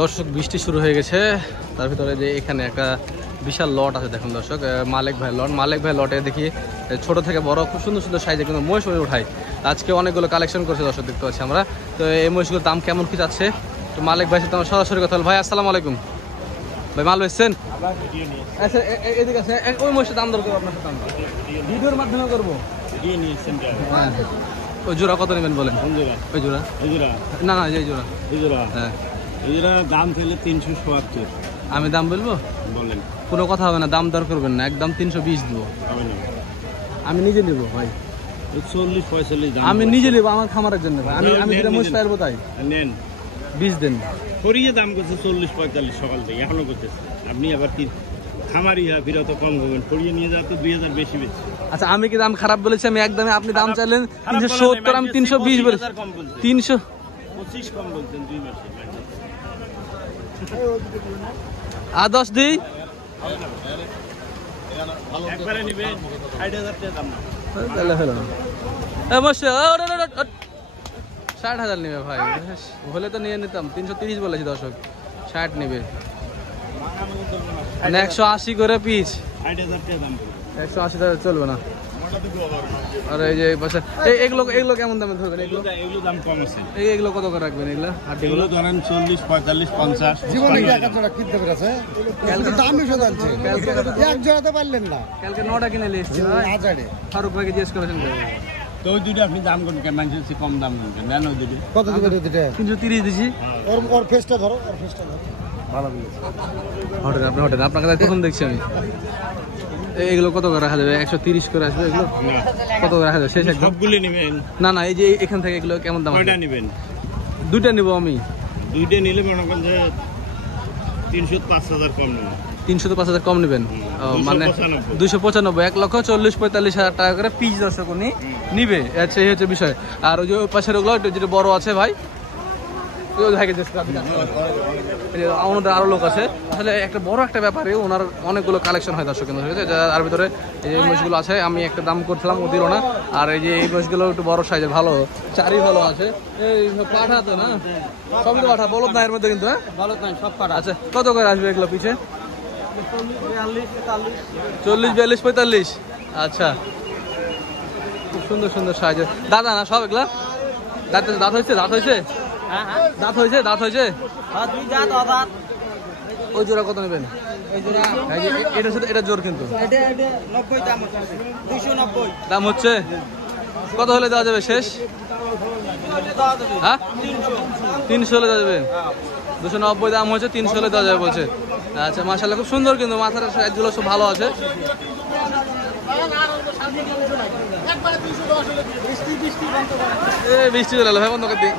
দর্শক বৃষ্টি শুরু হয়ে গেছে, তার ভিতরে যে এখানে একটা বিশাল লট আছে দেখুন দর্শক, মালিক ভাই লট। মালিক ভাই লটে দেখি ছোট থেকে বড় খুব সুন্দর সুন্দর সাইজে কিন্তু মহিষ উঠায়। আজকে অনেকগুলো কালেকশন করছে দর্শক, দেখতে পাচ্ছি আমরা। তো এই মহিষগুলোর দাম কেমন কি যাচ্ছে তো মালিক ভাই সাথে আমার সরাসরি কথা হল। ভাই আসসালামু আলাইকুম। ভাই মাল বেচছেন? আচ্ছা এদিকে আছে, ওই মহিষের দাম দর করবো আপনার সাথে, আমরা ভিডিওর মাধ্যমে করবো। হ্যাঁ, ওই জোড়া কত নেবেন বলেন? ওই জোড়া না না এই জোড়া হ্যাঁ, এই জোড়া দাম চাইলে 377। আমি দাম বলবো? বলেন। কোনো কথা হবে না, দাম দর করবেন না, একদম 320 দেবো। আমি নিজে নেবো ভাই, 40-45 দাম আমি নিজে নেবো আমার খামারের জন্য ভাই। আমি যেটা মহিষ পারবো তাই নেন। 20 দেন। ফরিয়ে দাম করছে 40-45 সকাল থেকে এখনো করতেছে। আপনি আবার কি খামারি বিরত কম করবেন? ফরিয়ে নিয়ে যাওয়া তো 2000 বেশি বেশি। আচ্ছা আমি কি দাম খারাপ বলেছি? আমি একদমই, আপনি দাম চাইলেন 370, আমি 320 বলেছি। 325 কম বলতেন 2 মাসে। আর 10 দিই একবারে নেবেন 60,000 টাকা দাম না। তাহলে হলো 60,000 নেবে ভাই, হলে তো নিয়ে নিতাম। 330 বলেছি দর্শক, 60 নেবে মানে 180 করে পিস। 60,000 টাকা দাম 180 টাকা চলবে না। আর এই যে পাশে এগুলো কেমন দামে ধরবেন? এগুলো দাম কম আছে। এগুলো কত করে রাখবেন? এগুলো এগুলো ধরেন 40-45-50। জীবনে কি একটা জোড়া কিনতে পেরেছে? দামই শোধাচ্ছে, এক জোড়াতে পারলেন না। কালকে 9টা কিনে নিয়ে এসেছি ভাই, হাজারে ফারুক ভাইকে জিজ্ঞেস করেছেন। তো ওই দুটো আপনি দাম করুন, মানুষের কম দাম করবেন। নেন ওই দুটো। কত দিবেন? 330 দিছি। ওর ফেসটা ধরো, ওর ফেসটা ধরো। ভালো হোটেল, আপনি হোটেল, আপনার কাছে প্রথম দেখছি আমি। এগুলো কত করে রাখা যাবে? 130 করে আসবে এগুলো? কত করে রাখা যাবে শেষ একদম? সবগুলো নেবেন? না না, এই যে এখান থেকে এগুলো কেমন দাম? কয়টা নেবেন? দুইটা নেবো আমি। দুইটা নিলে মনে করেন যে 305,000 কম নেবেন। 300 তো 5,000 কম নেবেন, মানে 295, 1,40,000-45,000 টাকা করে পিস দর্শক উনি নিবে। আচ্ছা এই হচ্ছে বিষয়। আর ওই যে পাশের ওগুলো যেটা বড় আছে ভাই, আমাদের আরো লোক আছে। আসলে একটা বড় একটা ব্যাপারে ওনার অনেকগুলো কালেকশন হয় দর্শক, কিন্তু তার ভিতরে এই মহিষগুলো আছে। আমি একটা দাম করছিলাম, ও দিল না। আর এই যে এই মহিষগুলো একটু বড় সাইজের, ভালো চারি ভালো আছে। এই পাঠা তো না, সবই তো পাঠা, বলদ না এর মধ্যে কিন্তু? হ্যাঁ বলদ নাই, সব পাঠা। আচ্ছা কত করে আসবে এগুলো পিছে? 40-42-45। আচ্ছা খুব সুন্দর সুন্দর সাইজের দাদা না সব এগুলা? দাঁত হয়েছে? দাঁত হয়েছে? ওই জোড়া কত নেবেন? এটার সাথে এটা জোর কিন্তু দাম হচ্ছে। কত হলে দেওয়া যাবে শেষ? হ্যাঁ 300 হলে দেওয়া যাবে। 290 দাম হয়েছে, 300 হলে দেওয়া যাবে বলছে। আচ্ছা মাশাআল্লাহ খুব সুন্দর, কিন্তু মাথার সাইজগুলো সব ভালো আছে। বৃষ্টি চলে এলো ভাই, বন্ধ করে দিই।